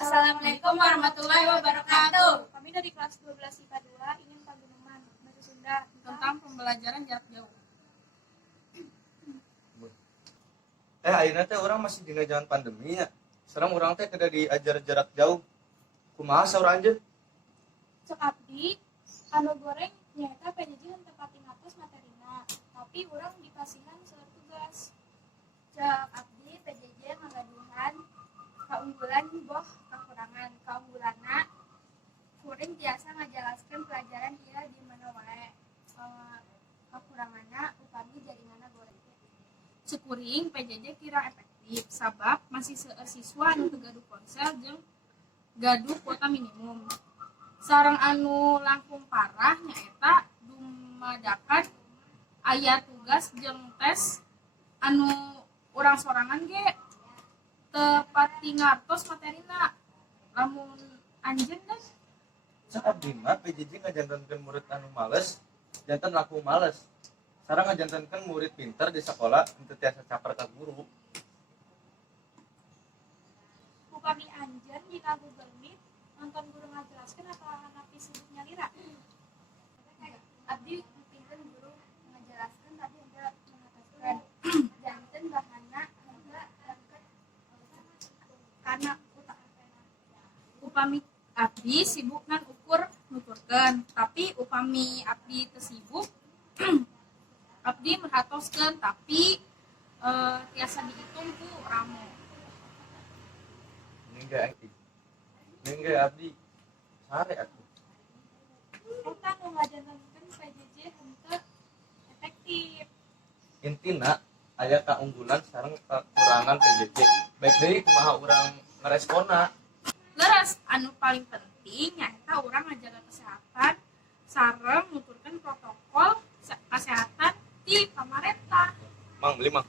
Assalamualaikum warahmatullahi wabarakatuh. Kami dari kelas 12 IPA 2 ingin pengumuman Bahasa Sunda Tentang pembelajaran jarak jauh. Akhirnya teh orang masih di zaman pandemi ya. Sekarang orang teh kada diajar jarak jauh. Kumaha saur anjeun? cek abdi anu goreng nyaeta PJJ henteu pati ngapus materina, tapi urang dipasihan seueur tugas. Cek abdi PJJ ngagaduhan kaunggulan boh kakurangan. Kaunggulanna kuring tiasa ngajelaskeun pelajaran ieu di mana wae. Kakuranganna upami jaringanna goreng. Cekuring PJJ kira efektif sabab masih seueur siswa anu teu gaduh ponsel jeung gaduh kuota minimum. Sareng anu langkung parah nyaeta dumadakan aya tugas jeung tes anu urang sorangan ge teu pati ngartos materina. Lamun anjeun kan Cek abdi mah PJJ ngajantankeun murid anu males, janten laku males. Sareng ngajantankeun murid pinter di sekolah henteu tiasa caper ka guru. Upami anjeun dina Google Meet nonton guru ngajelaskeun apa napi sibuk nyalira. Abdi ngupingkeun guru ngajelaskeun tapi henteu mengataskeun. Janten bahanna henteu deket kana utak. upami abdi sibuk ngan ukur nuturkeun, tapi upami abdi teu sibuk abdi merhatoskeun tapi tiasa dihitung ku ramo. Ningga abdi sare atuh. Eta nu ngajantankeun PJJ henteu efektif. Intina aya kaunggulan sareng kekurangan PJJ. Baik deui kumaha urang ngaresponna. Leres anu paling penting nyaeta urang ngajaga kesehatan sareng nuturkeun protokol kesehatan di pamarentah. Mang beli mang.